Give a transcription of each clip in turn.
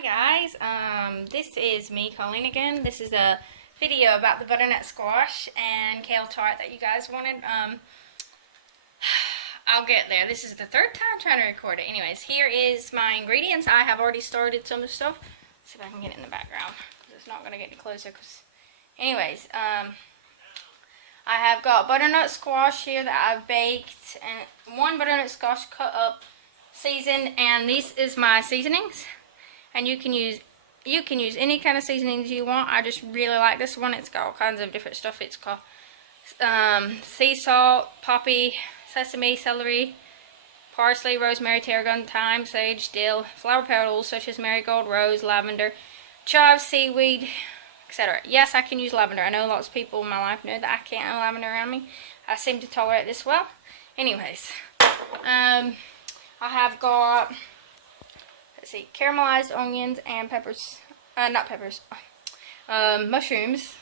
Hi guys, this is me Colleen again. This is a video about the butternut squash and kale tart that you guys wanted. I'll get there. This is the third time trying to record it. Anyways, here is my ingredients. I have already started some of the stuff. Let's see if I can get it in the background. It's not going to get any closer. Anyways, I have got butternut squash here that I've baked, and one butternut squash cut up, seasoned, and this is my seasonings. And you can use any kind of seasonings you want. I just really like this one. It's got all kinds of different stuff. It's got sea salt, poppy, sesame, celery, parsley, rosemary, tarragon, thyme, sage, dill, flower petals such as marigold, rose, lavender, chives, seaweed, etc. Yes, I can use lavender. I know lots of people in my life know that I can't have lavender around me. I seem to tolerate this well. Anyways, I have got, let's see, caramelized onions and peppers, mushrooms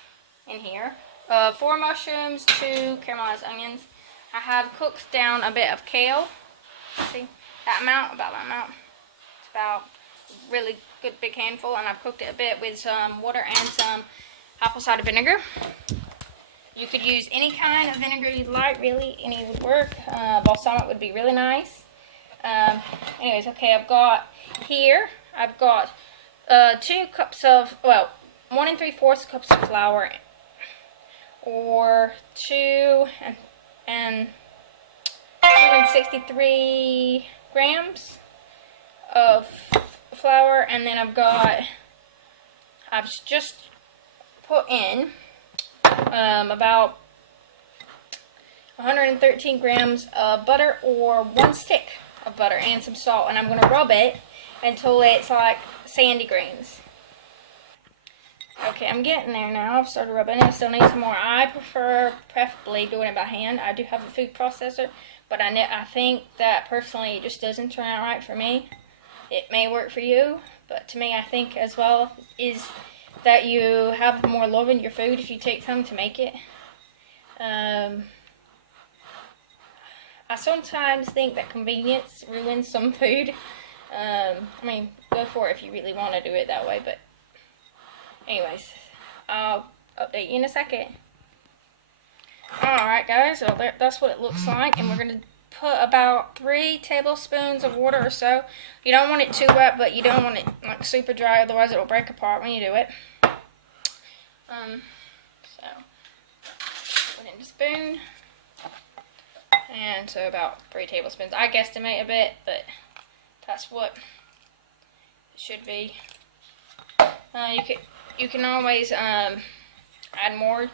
in here. 4 mushrooms, 2 caramelized onions. I have cooked down a bit of kale. See, that amount, about that amount. It's about a really good big handful, and I've cooked it a bit with some water and some apple cider vinegar. You could use any kind of vinegar you'd like, really, any would work. Balsamic would be really nice. Anyways, okay, I've got 2 cups of, well, 1 3/4 cups of flour, or 263 grams of flour, and then I've just put in about 113 grams of butter, or 1 stick of butter, and some salt, and I'm going to rub it until it's like sandy grains. Okay, I'm getting there now. I've started rubbing it. I still need some more. I prefer preferably doing it by hand. I do have a food processor, but I think that personally it just doesn't turn out right for me. It may work for you, but to me, I think as well is that you have more love in your food if you take time to make it. I sometimes think that convenience ruins some food. I mean, go for it if you really want to do it that way, but anyways, I'll update you in a second. Alright guys, so that's what it looks like, and we're going to put about 3 tablespoons of water or so. You don't want it too wet, but you don't want it like super dry, otherwise it will break apart when you do it. So, put in the spoon, and so about 3 tablespoons. I guesstimate a bit, but that's what it should be. You can always add more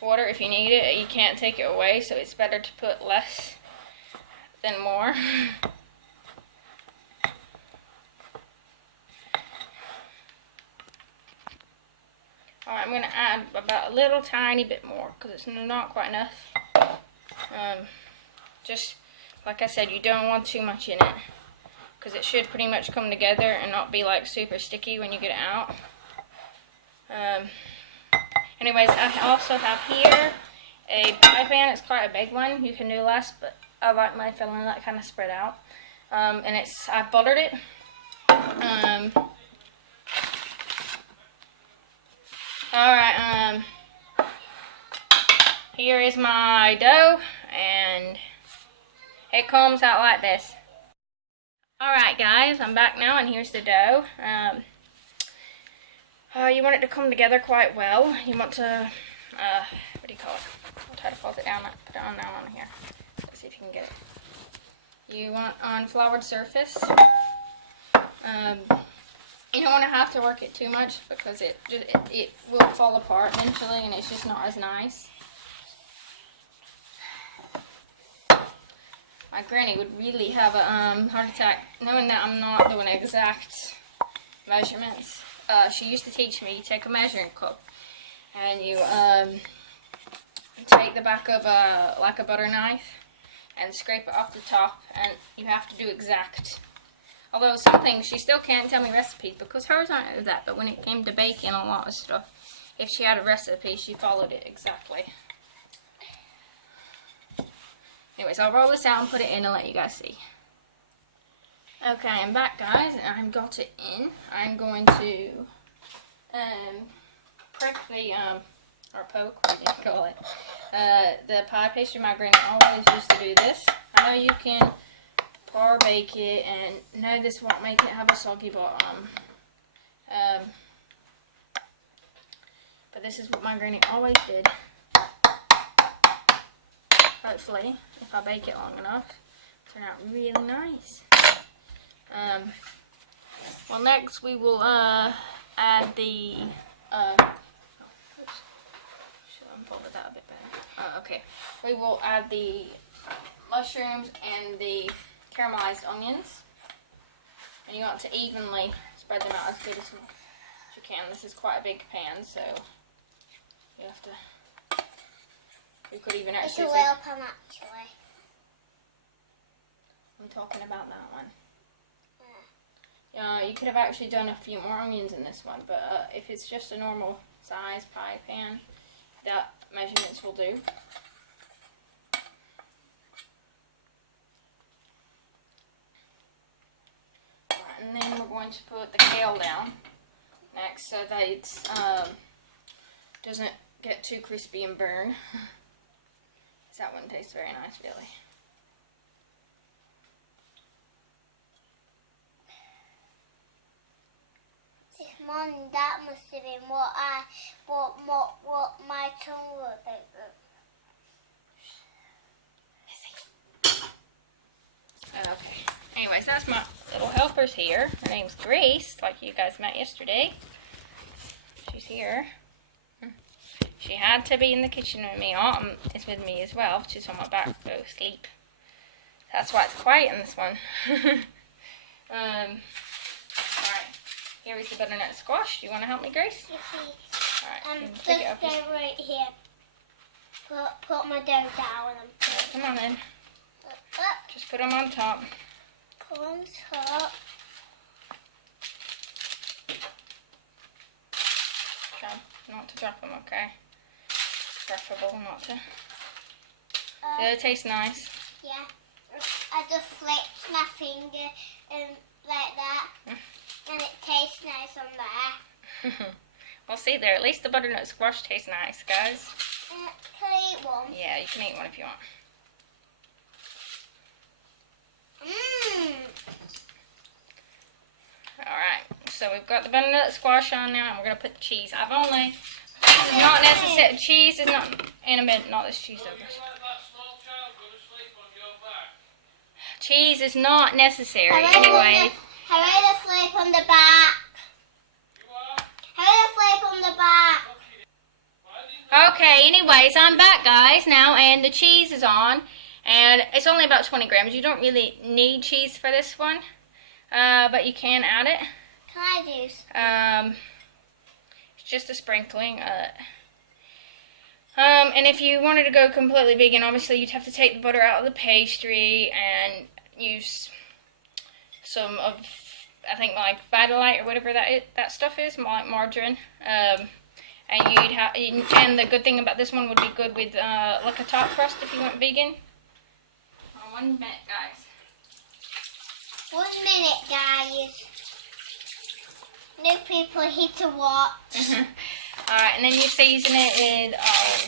water if you need it. You can't take it away, so it's better to put less than more. Alright, I'm going to add about a little tiny bit more because it's not quite enough. Just like I said, you don't want too much in it because it should pretty much come together and not be like super sticky when you get it out. Anyways, I also have here a pie pan. It's quite a big one. You can do less, but I like my filling that kind of spread out. And I've buttered it. Alright, here is my dough, and it comes out like this. Alright guys, I'm back now, and here's the dough. You want it to come together quite well. You want to, what do you call it? I'll try to fold it down, put it on down on here. Let's see if you can get it. You want unfloured surface. You don't want to have to work it too much because it will fall apart eventually, and it's just not as nice. My granny would really have a heart attack knowing that I'm not doing exact measurements. She used to teach me, you take a measuring cup and you take the back of like a butter knife and scrape it off the top, and you have to do exact. Although some things she still can't tell me recipes because hers aren't exact, but when it came to baking a lot of stuff, if she had a recipe, she followed it exactly. Anyways, I'll roll this out and put it in and let you guys see. Okay, I'm back, guys, and I've got it in. I'm going to prick the or poke, what do you call it? The pie pastry. My granny always used to do this. I know you can par bake it, and no, this won't make it have a soggy bottom. But this is what my granny always did. Hopefully, if I bake it long enough, it'll turn out really nice. Well, next we will add the should I unfold that a bit better? Okay, we will add the mushrooms and the caramelized onions, and you want to evenly spread them out as good as you can. This is quite a big pan, so you have to. You could even actually. It's a little pan, actually. I'm talking about that one. You could have actually done a few more onions in this one, but if it's just a normal size pie pan, that measurements will do. Right, and then we're going to put the kale down next so that it doesn't get too crispy and burn. That one tastes very nice, really. Mom, that must have been what my tongue looked like. Okay. Anyways, that's my little helpers here. Her name's Grace, like you guys met yesterday. She's here. She had to be in the kitchen with me. Autumn is with me as well. She's on my back to go sleep. That's why it's quiet in this one. Alright. Here is the butternut squash. Do you want to help me, Grace? Yes, please. Alright. Just go right here. Put my dough down. Right, come on in. Just put them on top. Put on top. Try not to drop them, okay? Preferable not to. Do they taste nice? Yeah. I just flipped my finger and like that, and it tastes nice on there. Well, see there. At least the butternut squash tastes nice, guys. Can I eat one? Yeah, you can eat one if you want. Alright, so we've got the butternut squash on now, and we're going to put the cheese. I've only, not necessary, cheese is not, in a minute, not this cheese over. Cheese is not necessary, anyway. I rather sleep on the back. I rather sleep on the back. Okay, anyways, I'm back, guys, now, and the cheese is on. And it's only about 20 grams. You don't really need cheese for this one, but you can add it. Can I do? It's just a sprinkling. And if you wanted to go completely vegan, obviously you'd have to take the butter out of the pastry and use some of, I think, like Vitalite or whatever that stuff is, like margarine. And you'd have, and the good thing about this one would be good with like a top crust if you went vegan. 1 minute, guys. 1 minute, guys. New people here to watch. Alright, and then you season it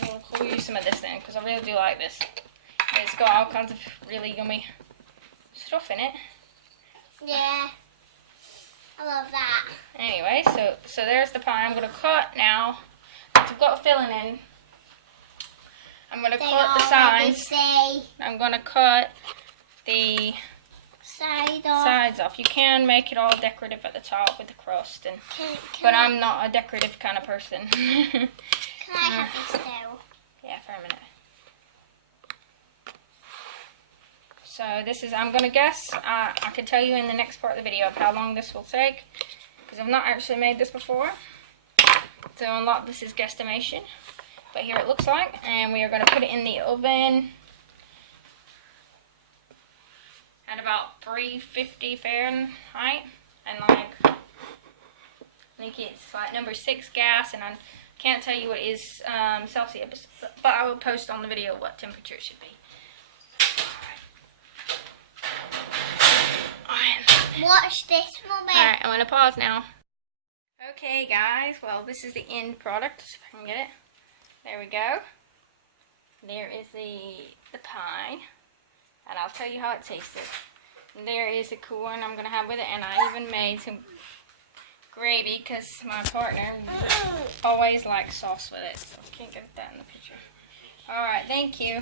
with, we'll use some of this then, because I really do like this. It's got all kinds of really yummy stuff in it. Yeah. I love that. Anyway, so there's the pie. I'm going to cut now. I've got a filling in. I'm going to cut the sides. I'm going to cut the sides off. You can make it all decorative at the top with the crust, but I'm not a decorative kind of person. Can I have this now? Yeah, for a minute. So this is, I'm going to guess, I can tell you in the next part of the video of how long this will take, because I've not actually made this before. So a lot of this is guesstimation. But here it looks like, and we are going to put it in the oven at about 350 Fahrenheit, and like, I think it's like number 6 gas, and I can't tell you what is Celsius, but I will post on the video what temperature it should be. Alright. Watch this, Mummy. Alright, I'm going to pause now. Okay, guys. Well, this is the end product. If I can get it. There we go. There is the pie. And I'll tell you how it tasted. There is the corn I'm going to have with it. And I even made some gravy because my partner always likes sauce with it. So I can't get that in the picture. Alright, thank you.